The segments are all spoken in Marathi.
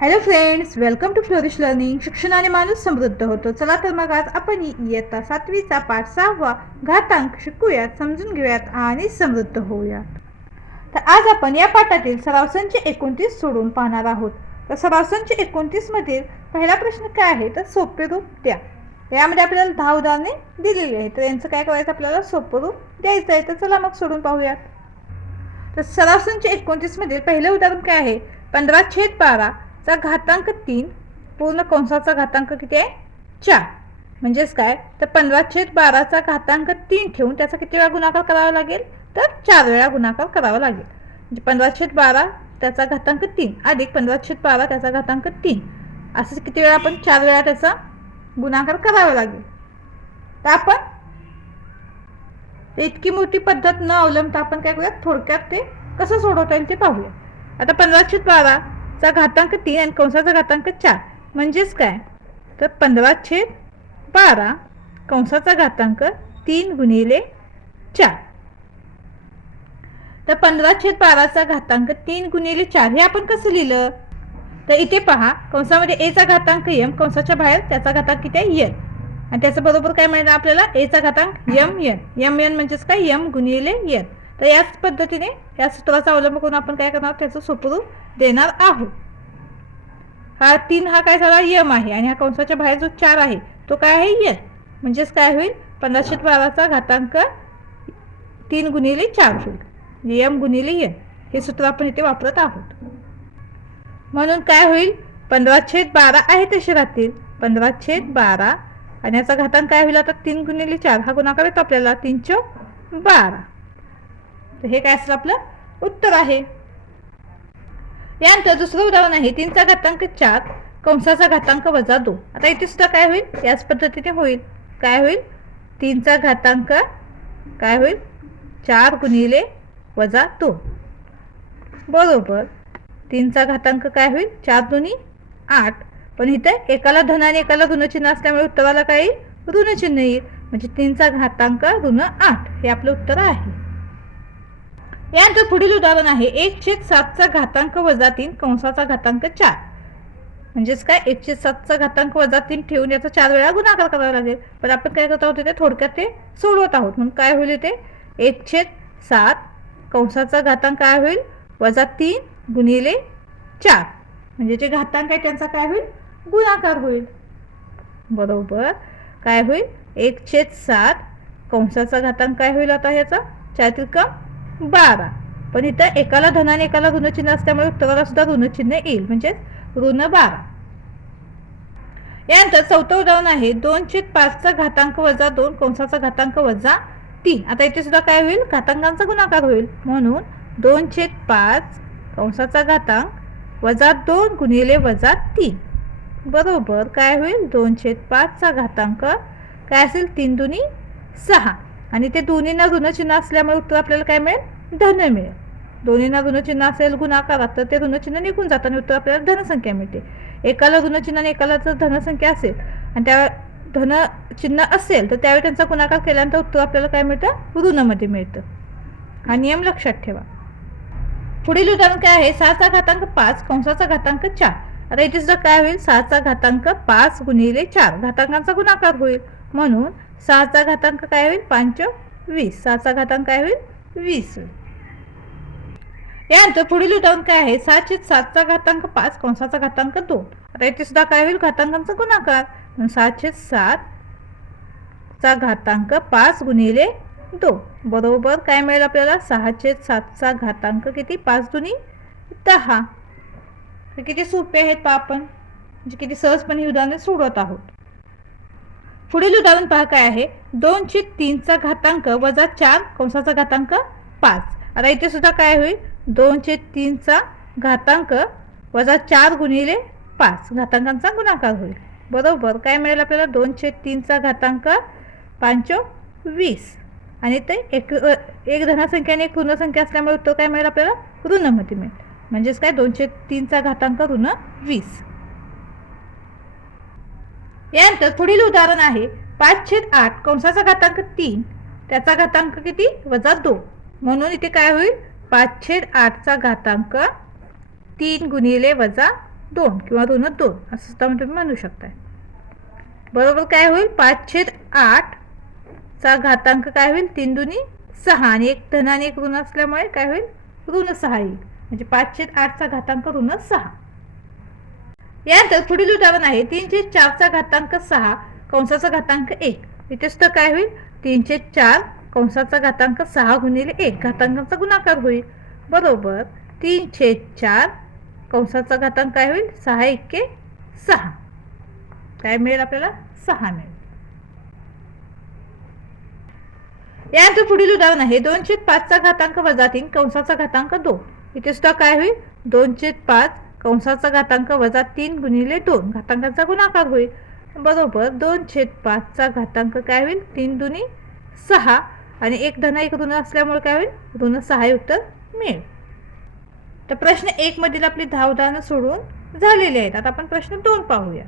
Hello friends welcome to flourish learning शिक्षणाने माणूस समृद्ध होतो. चला तर मग आज आपण इयत्ता सातवीचा पाठ सहावा घातांक शिकूयात समजून घेऊयात आणि समृद्ध होऊयात. तर आज आपण या पाठातील सराव एकोणतीस सोडून पाहणार आहोत. तर सराव एकोणतीसमधील पहिला प्रश्न काय आहे? तर सोपे रूप द्या. यामध्ये आपल्याला दहा उदाहरणे दिलेली आहेत. तर यांचं काय करायचं? आपल्याला सोपं रूप द्यायचं आहे. तर चला मग सोडून पाहूयात. तर सराव एकोणतीसमधील एकोणतीस पहिलं उदाहरण काय आहे? पंधरा छेद बारा चा घातांक तीन पूर्ण कंसाचा घातांक किती आहे? चार. म्हणजेच काय? तर पंधरा छेद बाराचा घातांक तीन ठेवून त्याचा किती वेळा गुणाकार करावा लागेल? तर चार वेळा गुणाकार करावा लागेल. म्हणजे पंधरा छेद बारा त्याचा घातांक तीन. अधिक पंधरा छेद बारा त्याचा घातांक तीन. असं किती वेळा आपण चार वेळा त्याचा गुणाकार करावा लागेल? तर आपण इतकी मोठी पद्धत न अवलंबता आपण काय करूया थोडक्यात ते कसं सोडवता येईल ते पाहूया. आता पंधरा छेद बारा चा घातांक तीन आणि कंसाचा घातांक चार. म्हणजेच काय? तर पंधरा छेद बारा कंसाचा घातांक तीन गुणिले चार. तर पंधरा छेद बाराचा घातांक तीन गुणिले चार हे आपण कसं लिहिलं? तर इथे पहा कंसामध्ये एचा घातांक यम कंसाच्या बाहेर त्याचा घातांक किती आहे? यन आणि त्याचं बरोबर काय मिळणार आपल्याला? एचा घातांक यम यन यम यन म्हणजेच काय? यम गुणिले यन तर याच पद्धतीने या सूत्राचा अवलंब करून आपण काय करणार? त्याचं सुपरू देणार आहोत. हा तीन हा काय झाला? यम आहे. आणि हा कंसाच्या बाहेर जो चार आहे तो काय आहे? यन म्हणजेच काय होईल? पंधराशे बाराचा घातांक तीन गुणिले चार होईल. यम गुणिले यन हे सूत्र आपण इथे वापरत आहोत. म्हणून काय होईल? पंधरा छेद बारा आहे तसे राहतील. पंधरा छेद बारा. आणि याचा घातांक काय होईल? आता तीन गुणिले चार. हा गुणाकार येतो आपल्याला तीन चौ बारा. तर हे काय असेल आपलं? उत्तर आहे. यानंतर दुसरं उदाहरण आहे तीनचा घातांक चार कंसाचा घातांक वजा दोन. आता इथे सुद्धा काय होईल? याच पद्धतीने होईल. काय होईल? तीनचा घातांक काय होईल? चार गुणिले वजा दोन. बरोबर. तीनचा घातांक काय होईल? चार दोन्ही आठ. पण इथे एकाला धन आणि एकाला ऋणचिन्ह असल्यामुळे उत्तराला काय येईल? ऋणचिन्ह येईल. म्हणजे तीनचा घातांक ऋण आठ. हे आपलं उत्तर आहे. यानंतर पुढील उदाहरण आहे एक छेद सातचा घातांक वजा तीन कंसाचा घातांक चार. म्हणजेच काय? एकशे सातचा घातांक वजा तीन ठेवून याचा चार वेळा गुणाकार करावा लागेल. पण आपण काय करत आहोत ते थोडक्यात ते सोडवत आहोत. म्हणून काय होईल ते एकशे सात कंसाचा घातांक काय होईल? वजा तीन गुणिले चार. म्हणजे जे घातांक आहे त्यांचा काय होईल? गुणाकार होईल. बरोबर. काय होईल? एक छेद सात कंसाचा घातांक काय होईल आता ह्याचा? चार त्रिका बारा पण इथं एकाला धन आणि एकाला ऋणचिन्ह असल्यामुळे उत्तराला सुद्धा ऋणचिन्ह येईल. म्हणजेच ऋण बारा यानंतर चौथं उदाहरण आहे. दोन छेद पाचचा घातांक वजा दोन कंसाचा घातांक वजा तीन. आता इथे सुद्धा काय होईल? घातांकांचा गुणाकार होईल. म्हणून दोन छेद पाच कंसाचा घातांक वजा दोन गुणिले वजा तीन. बरोबर काय होईल? दोन छेद पाचचा घातांक काय असेल? तीन दुनी सहा. आणि ते दोन्हींना ऋणचिन्ह असल्यामुळे उत्तर आपल्याला काय मिळेल? धन मिळेल. दोन्हींना ऋणचिन्ह असेल गुणाकारात तर ते ऋणचिन्ह निघून जातं आणि उत्तर आपल्याला धनसंख्या मिळते. एकाला ऋणचिन्ह आणि एकाला जर धनसंख्या असेल आणि त्या धन चिन्ह असेल तर त्यावेळी त्यांचा गुणाकार केल्यानंतर उत्तर आपल्याला काय मिळतं? ऋणमध्ये मिळतं. हा नियम लक्षात ठेवा. पुढील उदाहरण काय आहे? सहाचा घातांक पाच कंसाचा घातांक चार. आता इथे सुद्धा काय होईल? सहाचा घातांक पाच गुणिले चार. घातांकांचा गुणाकार होईल. म्हणून सहाचा घातांक काय होईल? पाच वीस. सहाचा घातांक काय होईल? वीस. होईल यानंतर पुढील उदाहरण काय आहे? सातशे सातचा घातांक पाच कंसाचा घातांक दोन. आता इथे सुद्धा काय होईल? घातांकांचा गुणाकार. सातशे सात चा घातांक पाच गुणिले दोन. बरोबर काय मिळेल आपल्याला? सहाशे सातचा घातांक किती? पाच दुनी दहा. तर किती सोपे आहेत पहा आपण. म्हणजे किती सहजपणे ही उदाहरणे सोडवत आहोत. पुढील उदाहरण पहा काय आहे. दोनशे तीनचा घातांक वजा चार कंसाचा घातांक पाच. आता इथे सुद्धा काय होईल? दोनशे तीनचा घातांक वजा चार गुणिले पाच. घातांकांचा गुणाकार होईल. बरोबर? काय मिळेल आपल्याला? दोनशे तीनचा घातांक पाच वीस. आणि ते एक एक धनसंख्या आणि एक ऋणसंख्या असल्यामुळे उत्तर काय मिळेल आपल्याला? ऋणमध्ये मिळेल. म्हणजेच काय दोनशे तीनचा घातांक ऋण वीस. यानंतर पुढील उदाहरण आहे पाच छेद आठ कंसाचा घातांक तीन त्याचा घातांक किती? वजा दोन. म्हणून इथे काय होईल? पाच छेद आठचा घातांक तीन गुणिले वजा दोन किंवा ऋण दोन. असं सुद्धा तुम्ही म्हणू शकताय. बरोबर काय होईल? पाच छेद आठ चा घातांक काय होईल? तीन दुनी सहा. आणि एक धन आणि एक ऋण असल्यामुळे काय होईल? ऋण सहा येईल. म्हणजे पाचशे आठचा घातांक ऋण सहा. यानंतर पुढील उदाहरण आहे तीनशे चारचा घातांक सहा कंसाचा घातांक एक. इथे काय होईल? तीनशे चार कंसाचा घातांक सहा गुणिले एक. घातांकाचा गुणाकार होईल. बरोबर. तीनशे चार कंसाचा घातांक काय होईल? सहा एक्के सहा. काय मिळेल आपल्याला? सहा मिळेल. यानंतर पुढील उदाहरण आहे दोनशे पाचचा घातांक वजा तीन कंसाचा घातांक दोन. इथे सुद्धा काय होईल दोनशे पाच कंसाचा घातांक वजा तीन गुणिले दोन. घातांकाचा गुणाकार होईल. बरोबर दोन छेद पाचचा घातांक काय होईल? तीन दुनी सहा. आणि एक धन एक ऋण असल्यामुळे काय होईल? ऋण सहा उत्तर मिळेल. तर प्रश्न एक मधील आपली दहा उदाहरणं सोडून झालेली आहेत. आता आपण प्रश्न दोन पाहूया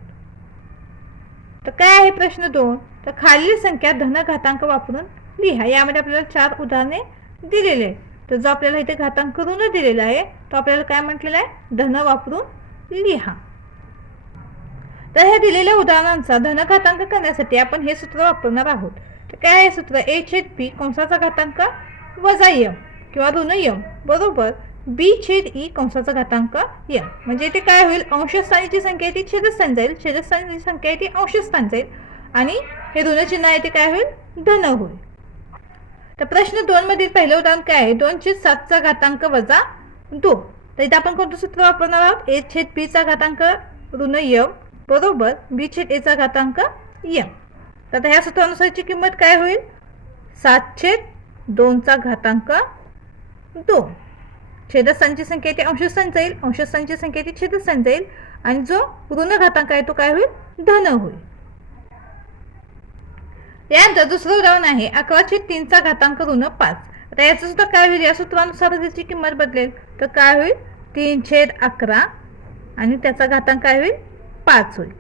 तर काय आहे प्रश्न दोन? तर खालील संख्या धन घातांक वापरून लिहा. यामध्ये आपल्याला चार उदाहरणे दिलेले आहेत. तर जो आपल्याला इथे घातांक ऋण दिलेला आहे तो आपल्याला काय म्हटलेला आहे? धन वापरून लिहा. तर ह्या दिलेल्या उदाहरणांचा धन घातांक करण्यासाठी आपण हे सूत्र वापरणार आहोत. तर काय आहे सूत्र? ए छेद बी कंसाचा घातांक वजा यम किंवा ऋण यम बरोबर? बी छेद ई कंसाचा घातांक यम म्हणजे इथे काय होईल? अंशस्थानीची संख्या आहे ती छेदस्थानी जाईल. छेदस्थानीची संख्या आहे ती अंशस्थान जाईल. आणि हे ऋण चिन्ह आहे ते काय होईल? धन होईल. तर प्रश्न दोन मधील पहिलं उदाहरण काय आहे? दोनशे सातचा घातांक वजा दो. तर इथे आपण कोणतं सूत्र वापरणार आहोत? ए छेद बीचा घातांक ऋण यम बरोबर बी छेद एचा घातांक यम. तर आता ह्या सूत्रानुसारची किंमत काय होईल? सात छेद दोनचा घातांक दोन छेदस्थांची संख्या येते अंशस्थान जाईल अंशस्थांची संख्या येते छेदस्थान जाईल. आणि जो ऋण घातांक आहे तो काय होईल? धन होईल. यानंतर दुसरं उदाहरण आहे अकरा छेद तीनचा घातांक ऋण पाच. आता याचं सुद्धा काय होईल? या सूत्रानुसार त्याची किंमत बदलेल. तर काय होईल? तीन छेद अकरा आणि त्याचा घातांक काय होईल? पाच होईल.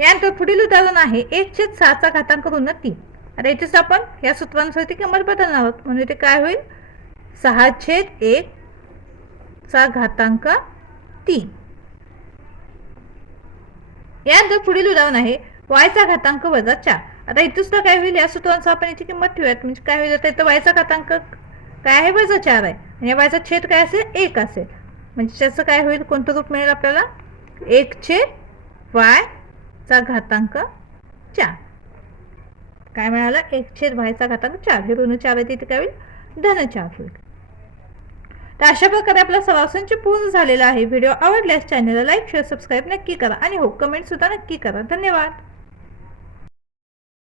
यानंतर पुढील उदाहरण आहे एक छेद सहाचा घातांक ऋण तीन. आता याचीच आपण या सूत्रानुसार ती किंमत बदलणार आहोत. म्हणजे ते काय होईल? सहा छेद एक चा घातांक तीन. यानंतर पुढील उदाहरण आहे वायचा घातांक वजा चार. आता इथं सुद्धा काय होईल या सूत्रांचा आपण याची किंमत ठेवूयात. म्हणजे काय होईल आता इथं वायचा घातांक काय आहे? वजा चार आहे. आणि या वायचा छेद काय असेल? एक असेल. म्हणजे त्याचं काय होईल? कोणतं रूप मिळेल आपल्याला? एक छेद वायचा घातांक चार. काय मिळालं? एक छेद व्हायचा घातांक चार. हे ऋण चार आहे तिथे काय होईल? धन चार होईल. तर अशा प्रकारे आपला सवासनचे पूर्ण झालेला आहे. व्हिडिओ आवडल्यास चॅनलला लाईक शेअर सबस्क्राईब नक्की करा. आणि हो कमेंट सुद्धा नक्की करा. धन्यवाद.